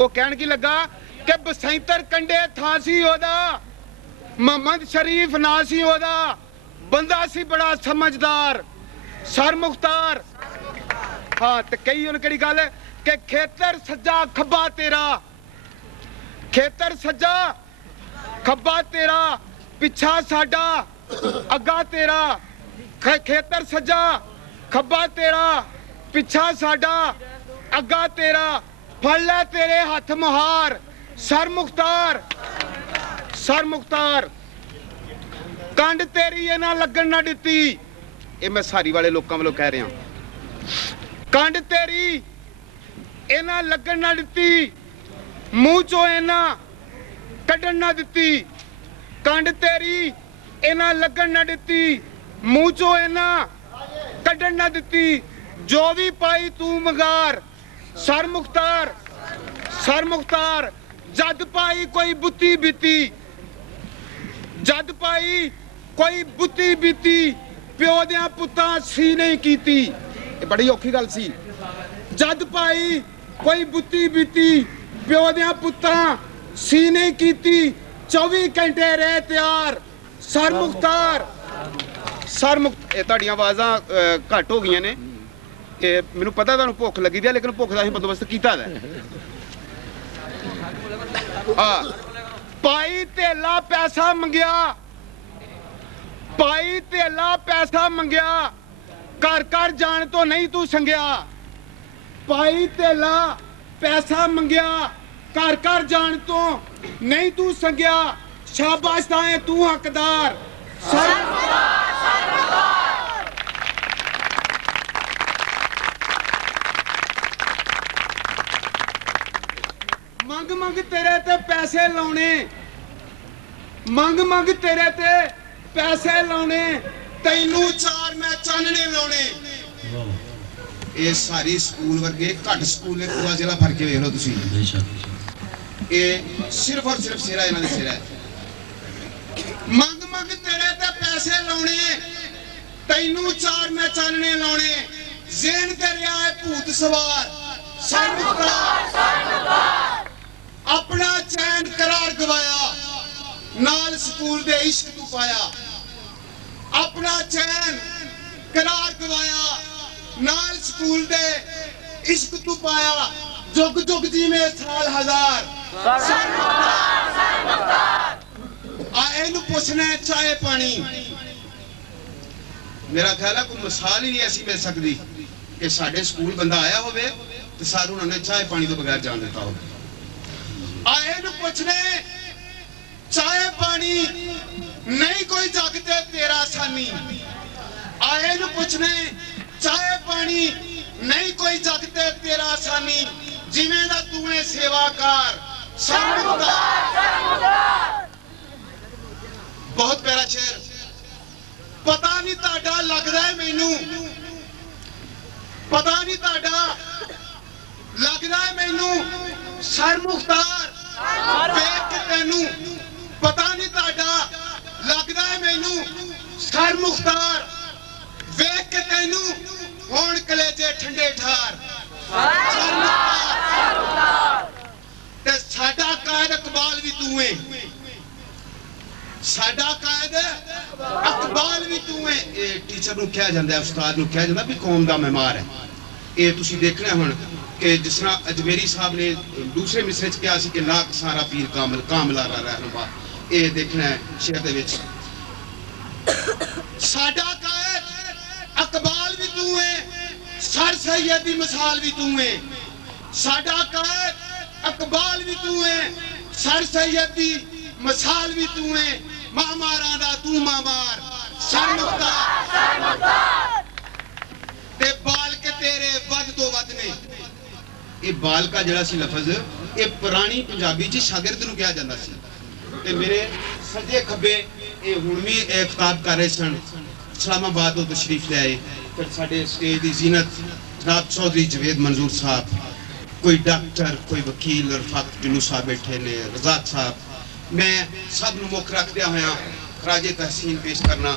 ਉਹ ਕਹਿਣ ਕੀ ਲੱਗਾ ਕਿ ਬਸੈਂਤਰ ਕੰਡੇ ਥਾਂ ਸੀ ਉਹਦਾ, ਮੁਹੰਮਦ ਸ਼ਰੀਫ ਨਾਂ ਸੀ ਉਹਦਾ, ਬੰਦਾ ਸੀ ਬੜਾ ਸਮਝਦਾਰ, ਸਰ ਮੁਖਤਾਰ। ਹਾਂ ਤੇ ਕਈ ਉਹਨੇ ਕਿਹੜੀ ਗੱਲ ਕਿ ਖੇਤਰ ਸੱਜਾ ਖੱਬਾ ਤੇਰਾ, ਖੇਤਰ ਸੱਜਾ ਖੱਬਾ ਤੇਰਾ, ਪਿੱਛਾ ਸਾਡਾ ਅੱਗਾ ਤੇਰਾ, ਖੇਤਰ ਸੱਜਾ ਖੱਬਾ ਤੇਰਾ, ਪਿੱਛਾ ਸਾਡਾ ਅੱਗਾ ਤੇਰਾ, ਫੜ ਲੈ ਤੇਰੇ ਹੱਥ ਮੁਹਾਰ, ਸਰ ਮੁਖਤਾਰ, ਸਰ ਮੁਖਤਾਰ। ਕੰਡ ਤੇਰੀ ਇਹਨਾਂ ਲੱਗਣ ਨਾ ਦਿੱਤੀ, ਇਹ ਮੈਂ ਸਾਰੀ ਵਾਲੇ ਲੋਕਾਂ ਵੱਲੋਂ ਕਹਿ ਰਿਹਾ, ਕੰਡ ਤੇਰੀ ਇਹਨਾਂ ਲੱਗਣ ਨਾ ਦਿੱਤੀ, ਮੂੰਹ ਚੋਂ ਇਹਨਾਂ ਕੱਢਣ ਨਾ ਦਿੱਤੀ, ਕੰਡ ਤੇਰੀ ਇਹਨਾਂ ਲੱਗਣ ਨਾ ਦਿੱਤੀ, ਮੂੰਹ ਚੋਂ ਇਹਨਾਂ ਕੱਢਣ ਨਾ ਦਿੱਤੀ, ਜੋ ਵੀ ਪਾਈ ਤੂੰ ਮਗਾਰ, ਸਰ ਮੁਖਤਾਰ, ਸਰ ਮੁਖਤਾਰ। ਜਦ ਪਾਈ ਕੋਈ ਬੁੱਤੀ ਬੀਤੀ, ਜਦ ਪਾਈ ਕੋਈ ਬੁੱਤੀ ਬੀਤੀ, ਪਿਓ ਦਿਆਂ ਪੁੱਤਾਂ ਸੀ ਨਹੀਂ ਕੀਤੀ। ਇਹ ਬੜੀ ਔਖੀ ਗੱਲ ਸੀ। ਜਦ ਪਾਈ ਕੋਈ ਬੁੱਤੀ ਬੀਤੀ, ਪਿਓ ਦਿਆਂ ਪੁੱਤਾਂ ਸੀ ਨਹੀਂ ਕੀਤੀ, 24 ਘੰਟੇ ਰਹੇ ਤਿਆਰ, ਸਰ ਮੁਖਤਾਰ, ਸਰ ਮੁਖਤਾਰ। ਇਹ ਤੁਹਾਡੀਆਂ ਆਵਾਜ਼ਾਂ ਘੱਟ ਹੋ ਗਈਆਂ ਨੇ, ਇਹ ਮੈਨੂੰ ਪਤਾ ਤੁਹਾਨੂੰ ਭੁੱਖ ਲੱਗੀ ਦੀ ਹੈ, ਲੇਕਿਨ ਭੁੱਖ ਦਾ ਅਸੀਂ ਬੰਦੋਬਸਤ ਕੀਤਾ ਹੈ। ਪਾਈ ਧੇਲਾ ਪੈਸਾ ਮੰਗਿਆ, ਪਾਈ ਧੇਲਾ ਪੈਸਾ ਮੰਗਿਆ, ਘਰ ਘਰ ਜਾਣ ਤੋਂ ਨਹੀਂ ਤੂੰ ਸੰਗਿਆ, ਪਾਈ ਧੇਲਾ ਪੈਸਾ ਮੰਗਿਆ, ਘਰ ਘਰ ਜਾਣ ਤੋਂ ਨਹੀਂ ਤੂੰ ਸੰਗਿਆ, ਸ਼ਾਬਾਸ਼ ਤਾਂ ਤੂੰ ਹੱਕਦਾਰ, ਮੰਗ ਮੰਗ ਤੇਰੇ ਤੇ ਪੈਸੇ ਲਾਉਣੇ, ਮੰਗ ਮੰਗ ਤੇਰੇ ਤੇ ਪੈਸੇ ਲਾਉਣੇ, ਤੈਨੂੰ ਚਾਰ ਮੈਂ ਚਾਨਣੇ ਲਾਉਣੇ। ਇਹ ਸਾਰੀ ਸਕੂਲ ਵਰਗੇ ਘੱਟ ਸਕੂਲ ਨੇ ਪੂਰਾ ਜ਼ਿਲ੍ਹਾ ਭਰ ਕੇ ਵੇਖ ਲਓ ਤੁਸੀਂ, ਇਹ ਸਿਰਫ ਔਰ ਸਿਰਫ ਸਿਰਾ ਇਹਨਾਂ ਦੇ ਸਿਰਾ ਹੈ। ਮੰਗ ਮੰਗ ਤੇਰੇ ਤੇ ਪੈਸੇ ਲਾਉਣੇ, ਤੈਨੂੰ ਚਾਰ ਮੈਂ ਚਾਨਣੇ ਲਾਉਣੇ, ਜ਼ੇਨ ਤੇ ਰਿਹਾ ਹੈ ਭੂਤ ਸਵਾਰ, ਸਰ ਮੁਖਤਾਰ। ਆਪਣਾ ਚੈਨ ਕਰਾਰ ਗਵਾਇਆ, ਨਾਲ ਸਕੂਲ ਦੇ ਇਸ਼ਕ ਤੂੰ ਪਾਇਆ, ਆਪਣਾ ਚੈਨ ਕਰਾਰ ਗਵਾਇਆ, ਨਾਲ ਸਕੂਲ ਦੇ ਇਸ਼ਕ ਤੂੰ ਪਾਇਆ, ਜੁਗ ਜੁਗ ਜੀਵੇਂ ਸਾਲ ਹਜ਼ਾਰ, ਸਰ ਮੁਖਤਾਰ। ਇਹਨੂੰ ਪੁੱਛਣਾ ਚਾਹੇ ਪਾਣੀ, ਮੇਰਾ ਖਿਆਲ ਹੈ ਕੋਈ ਮਿਸਾਲ ਹੀ ਨਹੀਂ ਐਸੀ ਮਿਲ ਸਕਦੀ ਕਿ ਸਾਡੇ ਸਕੂਲ ਬੰਦਾ ਆਇਆ ਹੋਵੇ ਤੇ ਸਾਨੂੰ ਉਹਨਾਂ ਨੇ ਚਾਹੇ ਪਾਣੀ ਤੋਂ ਬਗੈਰ ਜਾਣ ਦਿੱਤਾ ਹੋਵੇ। ਇਹਨੂੰ ਪੁੱਛਣੇ ਚਾਹੇ ਪਾਣੀ, ਨਹੀਂ ਕੋਈ ਜਗ ਤੇ ਤੇਰਾ ਸਾਨੀ, ਇਹਨੂੰ ਪੁੱਛਣੇ ਚਾਹੇ ਪਾਣੀ, ਨਹੀਂ ਕੋਈ ਜਗ ਤੇ ਤੇਰਾ ਸਾਨੀ, ਜਿਵੇਂ ਦਾ ਤੂੰ ਹੈ ਸੇਵਾਕਾਰ, ਸਰ ਮੁਖਤਾਰ। ਬਹੁਤ ਪਿਆਰਾ ਸ਼ੇਰ। ਪਤਾ ਨਹੀਂ ਤੁਹਾਡਾ ਲੱਗਦਾ ਹੈ ਮੈਨੂੰ, ਪਤਾ ਨਹੀਂ ਤੁਹਾਡਾ ਲੱਗਦਾ ਹੈ ਮੈਨੂੰ, ਸਰ ਮੁਖਤਾਰ ਵੇਖ ਕੇ ਤੈਨੂੰ, ਪਤਾ ਨਹੀਂ ਤੁਹਾਡਾ ਲੱਗਦਾ ਹੈ ਮੈਨੂੰ, ਸਰ ਮੁਖਤਾਰ ਵੇਖ ਕੇ ਤੈਨੂੰ, ਹੁਣ ਕਲੇਜੇ ਠੰਡੇ ਠਾਰ, ਸਰ ਮੁਖਤਾਰ। ਤੇ ਸਾਡਾ ਕਾਇਦ ਇਕਬਾਲ ਵੀ ਤੂੰ ਹੈ, ਸਾਡਾ ਕਾਇਦ ਇਕਬਾਲ ਵੀ ਤੂੰ ਹੈ। ਇਹ ਟੀਚਰ ਨੂੰ ਕਿਹਾ ਜਾਂਦਾ ਹੈ, ਉਸਤਾਦ ਨੂੰ ਕਿਹਾ ਜਾਂਦਾ ਵੀ ਕੌਮ ਦਾ ਮਹਿਮਾਰ ਹੈ। ਇਹ ਤੁਸੀਂ ਦੇਖਣਾ ਹੁਣ ਕਿ ਜਿਸ ਤਰ੍ਹਾਂ ਅਜਮੇਰੀ ਸਾਹਿਬ ਨੇ ਦੂਸਰੇ ਮਿਸਰੇ ਚ ਕਿਹਾ ਸੀ ਕਿ ਲਾਖ ਸਾਰਾ ਪੀਰ ਕਾਮਲ ਕਾਮਲਾ ਰਹਿਨੁਮਾ, ਇਹ ਦੇਖਣਾ ਹੈ ਸ਼ੇਰ ਦੇ ਵਿੱਚ। ਸਾਡਾ ਕਾਇਦ ਇਕਬਾਲ ਵੀ ਤੂੰ ਹੈ, ਸਰ ਸੈਯਦ ਦੀ ਮਿਸਾਲ ਵੀ ਤੂੰ ਹੈ, ਸਾਡਾ ਕਾਇਦ ਇਕਬਾਲ ਵੀ ਤੂੰ ਹੈ, ਸਰ ਸੈਯਦ ਦੀ ਮਿਸਾਲ ਵੀ ਤੂੰ ਹੈ, ਮਾਮਾਰਾਂ ਦਾ ਤੂੰ ਮਾਮਾਰ, ਸਰ ਮੁਖਤਾਰ। ਤੇ ਬਾਲ ਕੇ ਤੇਰੇ ਵੱਧ ਤੋਂ ਵੱਧ ਨੇ। ਇਹ ਬਾਲ ਕਾ ਜਿਹੜਾ ਸੀ ਲਫ਼ਜ਼, ਇਹ ਪੁਰਾਣੀ ਪੰਜਾਬੀ ਚ ਸ਼ਾਗਿਰਦ ਨੂੰ ਕਿਹਾ ਜਾਂਦਾ ਸੀ। ਤੇ ਮੇਰੇ ਸੱਜੇ ਖੱਬੇ ਇਹ ਹੁਣ ਵੀ ਇਹ ਖਿਤਾਬ ਕਰ ਰਹੇ ਸਨ, ਇਸਲਾਮਾਬਾਦ ਤੋਂ ਤਸ਼ਰੀਫ ਲੈ ਆਏ। ਫਿਰ ਸਾਡੇ ਸਟੇਜ ਦੀ ਜ਼ੀਨਤ ਜਨਾਬ ਚੌਧਰੀ ਜਵੇਦ ਮੰਜ਼ੂਰ ਸਾਹਿਬ, ਕੋਈ ਡਾਕਟਰ, ਕੋਈ ਵਕੀਲ, ਰਫਾਕਤ ਜੁਨੂ ਸਾਹਿਬ ਬੈਠੇ ਨੇ, ਰਜ਼ਾਕ ਸਾਹਿਬ। ਮੈਂ ਸਭ ਨੂੰ ਮੁੱਖ ਰੱਖਦਿਆਂ ਹੋਇਆ ਖਰਾਜੇ ਤਹਿਸੀਨ ਪੇਸ਼ ਕਰਨਾ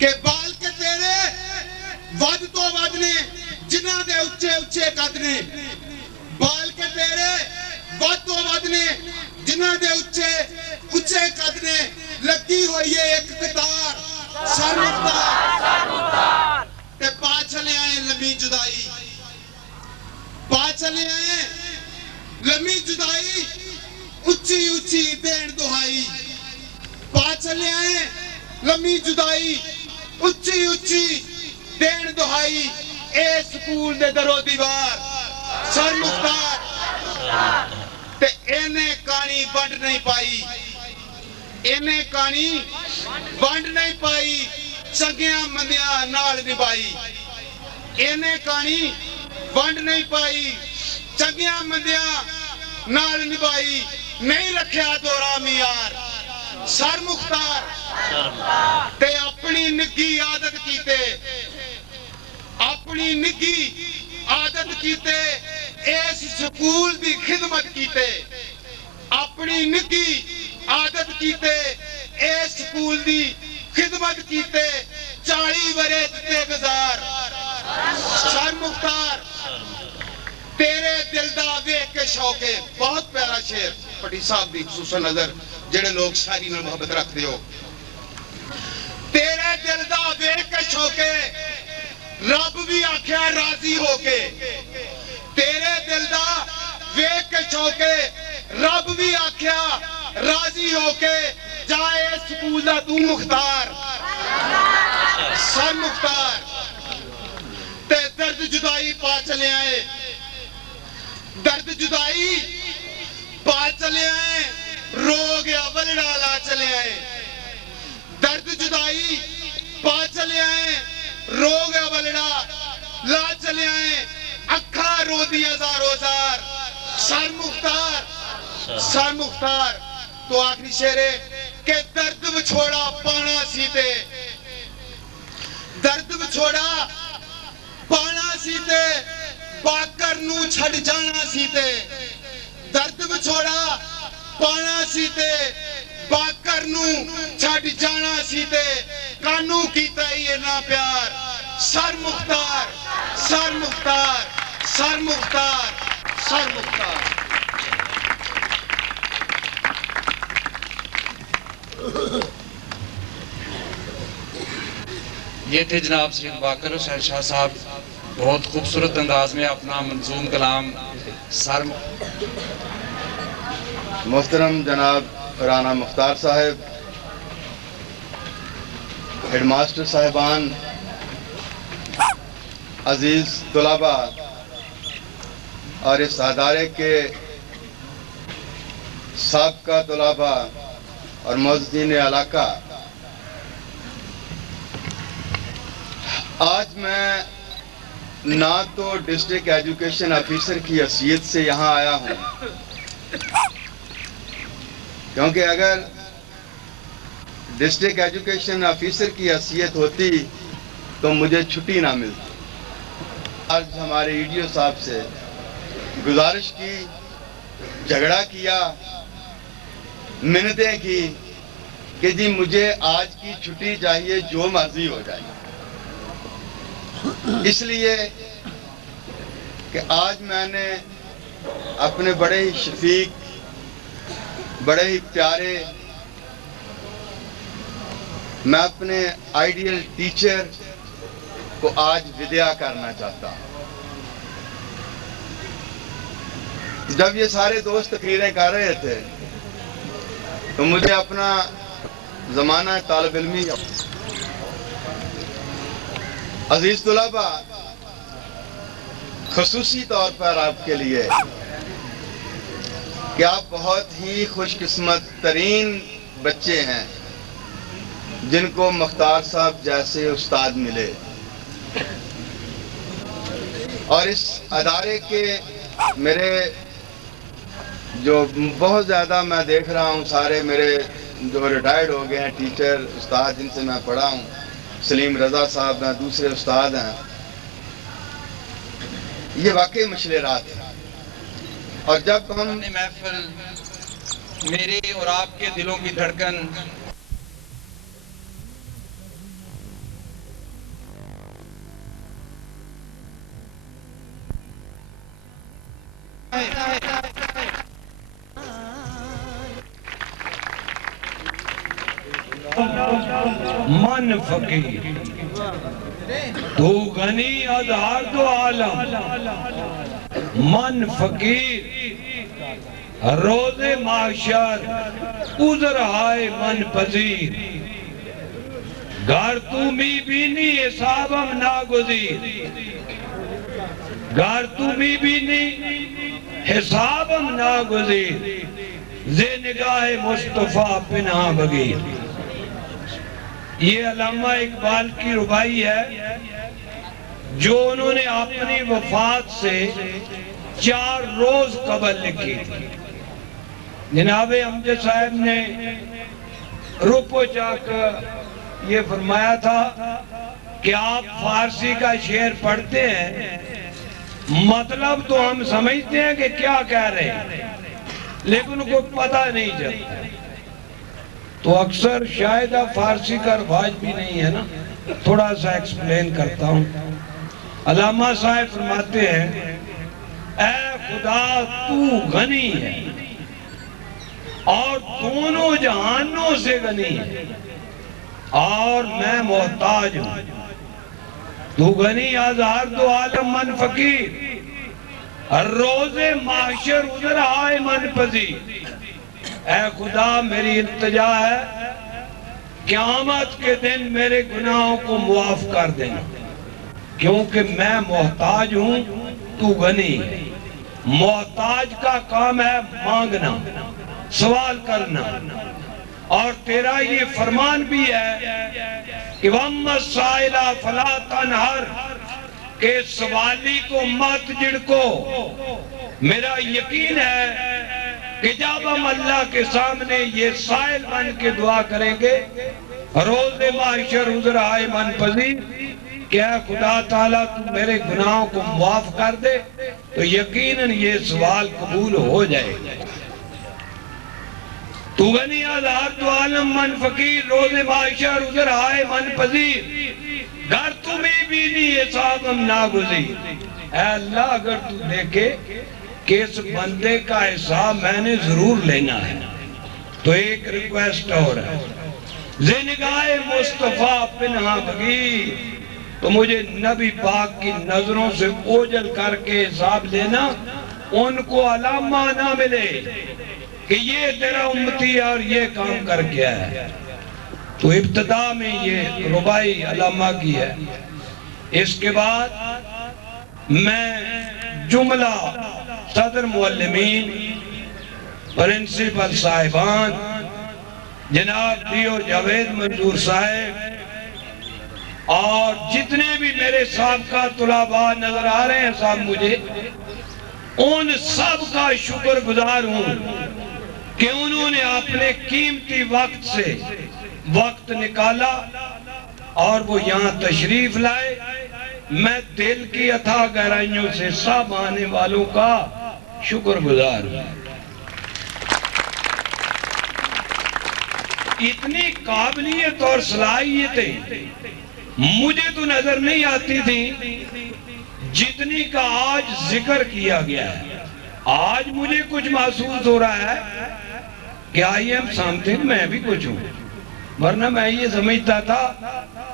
ਕਿ ਬਾਲ ਕੇ ਤੇਰੇ ਵੱਧ ਤੋਂ ਵੱਧ ਨੇ, ਜਿਨ੍ਹਾਂ ਦੇ ਉੱਚੇ ਉੱਚੇ ਕੱਦ ਨੇ, بلکہ تیرے ود و ود نے جنہاں دے اچھے قد نے لگی ہوئی ہے ایک قطار سر مختار تے پا چلے آئے لمبی جدائی پا چلے آئے لمبی جدائی اچھی اچھی دین دہائی پا چلے آئے لمبی جدائی اچھی اچھی دین دہائی اے سکول دے درو دیوار سر مختار تے اینے کانی بنڈ نہیں پائی اینے کانی بنڈ نہیں پائی چنگیاں مندیاں نال نبائی اینے کانی بنڈ نہیں پائی چنگیاں مندیاں نال نبائی نہیں رکھیا دورہ میار سر مختار تے اپنی نگی عادت کیتے اپنی نگی عادت کیتے اس سکول دی خدمت کیتے اپنی نگی عادت کیتے اس سکول دی خدمت کیتے 40 ورے تے گزار سر مختار تیرے دل دا ویکھ کے شوقے بہت پیارا شعر پٹی صاحب دی خصوصاً نظر جڑے لوگ شاعری نال محبت رکھ دیو تیرے دل دا ویکھ کے شوقے رب بھی آکھیا راضی ہو کے تیرے دل دا ویکھ کے شوقے رب بھی آکھیا راضی ہو کے جائے سکول دا تو مختار سر مختار تے درد جدائی پا چلے آئے درد جدائی پا چلے آئے رو گیا ولڑا لا چلے آئے درد جدائی پا چلے آئے رو گیا ولڑا لا چلے آئے اکھا رو دی ہزاروں زار سر مختار تو آخری شعر ہے کہ درد بچھوڑا پانا سیتے درد بچھوڑا پانا سیتے باکر نو چھڑ جانا سیتے درد بچھوڑا پانا سیتے باکر نو چھڑ جانا سیتے کانو کیتا یہ نا پیار سر مختار سر مختار سر مختار سر مختار یہ تھے جناب سید باقر حسین شاہ صاحب بہت خوبصورت انداز میں اپنا منظوم کلام محترم جناب رانا مختار صاحب ہیڈ ماسٹر صاحبان عزیز طلباء اور اس ادارے کے سابقہ طلباء اور معززین علاقہ آج میں نہ تو ڈسٹرکٹ ایجوکیشن آفیسر کی حیثیت سے یہاں آیا ہوں کیونکہ اگر ڈسٹرکٹ ایجوکیشن آفیسر کی حیثیت ہوتی تو مجھے چھٹی نہ ملتی آج ہمارے ایڈیو صاحب سے گزارش کی جھگڑا کیا منتیں کی کہ جی مجھے آج کی چھٹی چاہیے جو مرضی ہو جائے اس لیے کہ آج میں نے اپنے بڑے ہی شفیق بڑے ہی پیارے میں اپنے آئیڈیل ٹیچر کو آج وداع کرنا چاہتا ہوں جب یہ سارے دوست تقریریں کر رہے تھے تو مجھے اپنا زمانہ طالب علمی عزیز طلباء خصوصی طور پر آپ کے لیے کہ آپ بہت ہی خوش قسمت ترین بچے ہیں جن کو مختار صاحب جیسے استاد ملے اور اس ادارے کے میرے جو بہت زیادہ میں دیکھ رہا ہوں سارے میرے جو ریٹائرڈ ہو گئے ہیں ٹیچر استاد جن سے میں پڑھا ہوں سلیم رضا صاحب ہیں دوسرے استاد ہیں یہ واقعی مشلرات ہیں اور جب ہم محفل میرے اور آپ کے دلوں کی دھڑکن من فقیر تو غنی از ہر دو عالم من فقیر روز معاشر عذر ہائے من پذیر گر تو می بینی حسابم ناگزیر گر تو می بینی حسابم ناگزیر زی نگاہ مصطفیٰ پناہ بگیر. یہ علامہ اقبال کی ربائی ہے جو انہوں نے اپنی وفات سے 4 روز قبل لکھی تھی. جناب امجد صاحب نے روپو چاک یہ فرمایا تھا کہ آپ فارسی کا شعر پڑھتے ہیں، مطلب تو ہم سمجھتے ہیں کہ کیا کہہ رہے ہیں لیکن ان کو پتہ نہیں چلتا. تو اکثر شاید فارسی کا رواج بھی نہیں ہے نا، تھوڑا سا ایکسپلین کرتا ہوں. علامہ صاحب فرماتے ہیں اے خدا تو غنی ہے اور دونوں جہانوں سے غنی ہے اور میں محتاج ہوں. تو غنی از ہر دو عالم من فقیر روز معاشر عذر ہائے من پذیر. اے خدا میری التجا ہے قیامت کے دن میرے گناہوں کو معاف کر دینا کیونکہ میں محتاج ہوں، تو غنی ہے. محتاج کا کام ہے مانگنا، سوال کرنا، اور تیرا یہ فرمان بھی ہے کہ وَأَمَّا السَّائِلَ فَلَا تَنْهَرْ کہ سوالی کو مت جھڑکو. میرا یقین ہے کہ جب ہم اللہ کے سامنے یہ سائل بن کے دعا کریں گے روز معاشر عذر ہائے من پذیر کہ اے خدا تعالیٰ تو میرے گناہوں کو معاف کر دے، تو یقیناً یہ سوال قبول ہو جائے گا. تو غنی از ہر دو عالم من فقیر روز معاشر عذر ہائے من پذیر گر تمہیں بینی حسابم ناگزیر. اے اللہ اگر تو دیکھے کہ اس بندے کا حساب میں نے ضرور لینا ہے تو ایک ریکویسٹ اور ہے زی نگاہ مصطفیٰ پنہا بگیر، تو مجھے نبی پاک کی نظروں سے اوجل کر کے حساب لینا، ان کو علامہ نہ ملے کہ یہ تیرا امتی ہے اور یہ کام کر گیا ہے. تو ابتدا میں یہ ربائی علامہ کی ہے. اس کے بعد میں جملہ صدر معلمین، پرنسپل صاحبان، جناب دیو جاوید منظور صاحب اور جتنے بھی میرے سابقہ طلباء نظر آ رہے ہیں صاحب، مجھے ان سب کا شکر گزار ہوں کہ انہوں نے اپنے قیمتی وقت سے وقت نکالا اور وہ یہاں تشریف لائے. میں دل کی اتھا گہرائیوں سے سب آنے والوں کا شکر گزار ہوں. اتنی قابلیت اور صلاحیتیں مجھے تو نظر نہیں آتی تھی جتنی کا آج ذکر کیا گیا ہے. آج مجھے کچھ محسوس ہو رہا ہے کہ آئی ایم سامتھنگ، میں بھی کچھ ہوں، ورنہ میں یہ سمجھتا تھا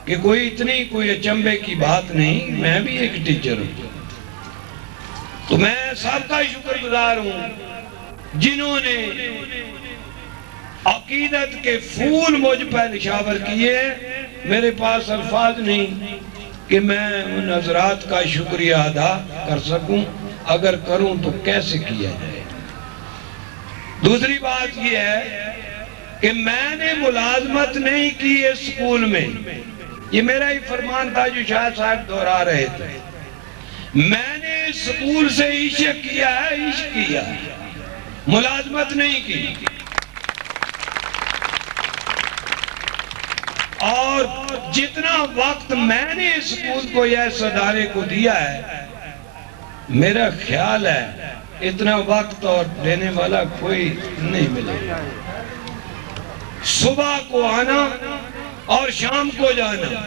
کہ کوئی اتنی کوئی اچنبے کی بات نہیں، میں بھی ایک ٹیچر ہوں. تو میں سب کا شکر گزار ہوں جنہوں نے عقیدت کے پھول مجھ پہ نشاور کیے. میرے پاس الفاظ نہیں کہ میں ان حضرات کا شکریہ ادا کر سکوں، اگر کروں تو کیسے کیا جائے. دوسری بات یہ ہے کہ میں نے ملازمت نہیں کی اس سکول میں، یہ میرا ہی فرمان تھا جو شاہ صاحب دہرا رہے تھے. میں نے اس سکول سے عشق کیا ہے، عشق کیا ہے، ملازمت نہیں کی. اور جتنا وقت میں نے اس سکول کو یا اس ادارے کو دیا ہے، میرا خیال ہے اتنا وقت اور دینے والا کوئی نہیں ملے. صبح کو آنا اور شام کو جانا،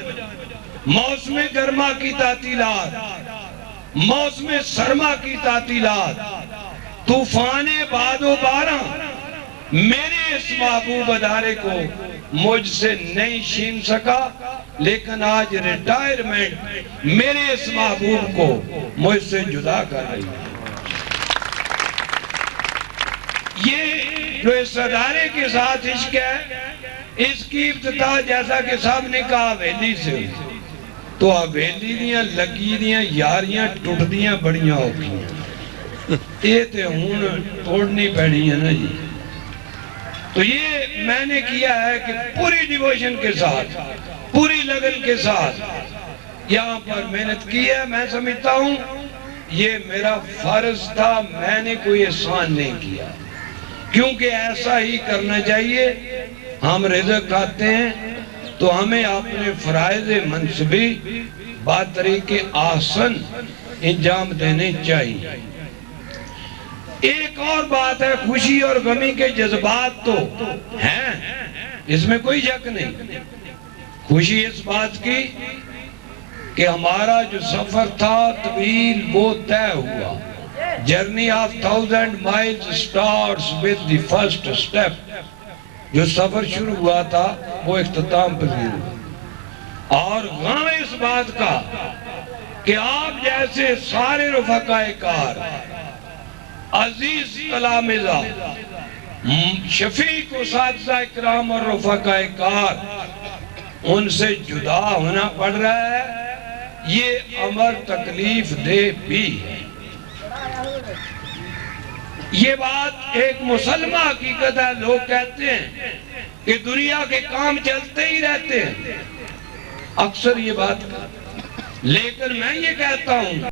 موسم گرما کی تعطیلات، موسم سرما کی تعطیلات، طوفان باد و باران، میرے اس محبوب ادارے کو مجھ سے نہیں چھین سکا، لیکن آج ریٹائرمنٹ میرے اس محبوب کو مجھ سے جدا کر رہی ہے۔ یہ جو اس ادارے کے ساتھ عشق ہے، اس کی ابتدا جیسا کہ صاحب نے کہا حویلی سے ہوئی، تو حویلی دیاں لگی دیاں یاریاں ٹوٹ دیاں بڑیاں ہو گئی، یہ تے ہون توڑنی پڑی ہے نا جی۔ تو یہ میں نے کیا ہے کہ پوری ڈیووشن کے ساتھ، پوری لگن کے ساتھ یہاں پر محنت کی ہے۔ میں سمجھتا ہوں یہ میرا فرض تھا، میں نے کوئی احسان نہیں کیا، کیونکہ ایسا ہی کرنا چاہیے۔ ہم رزق کھاتے ہیں تو ہمیں اپنے فرائض منصبی بطریق احسن انجام دینے چاہیے۔ ایک اور بات ہے، خوشی اور غمی کے جذبات تو ہیں، اس میں کوئی شک نہیں۔ خوشی اس بات کی کہ ہمارا جو سفر تھا طویل وہ طے ہوا۔ Journey of 1000 miles starts with the first step۔ جو سفر شروع ہوا تھا وہ اختتام پذیر ہوا۔ اور غم اس بات کا کہ آپ جیسے سارے رفقائے کار، عزیز تلامذہ، شفیق اساتذہ اکرام اور رفقائے کار، ان سے جدا ہونا پڑ رہا ہے، یہ امر تکلیف دہ بھی ہے۔ یہ بات ایک مسلمہ حقیقت ہے۔ لوگ کہتے ہیں کہ دنیا کے کام چلتے ہی رہتے ہیں، اکثر یہ بات، لیکن میں یہ کہتا ہوں